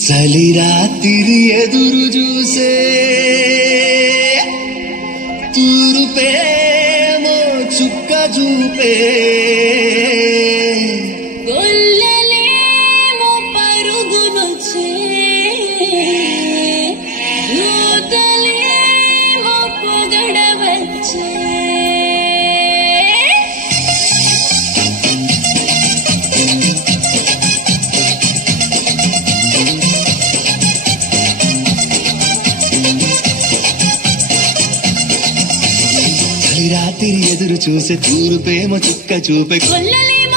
చలి రాత్రి ఎదురు చూసే తూరుపేమో చుక్క చూపే గొల్లలేమో పరుగునొచ్చే దూతలేమో పొగడవచ్చే రాత్రి ఎదురు చూసే తూరుపేమో చుక్క చూపే గొల్లలే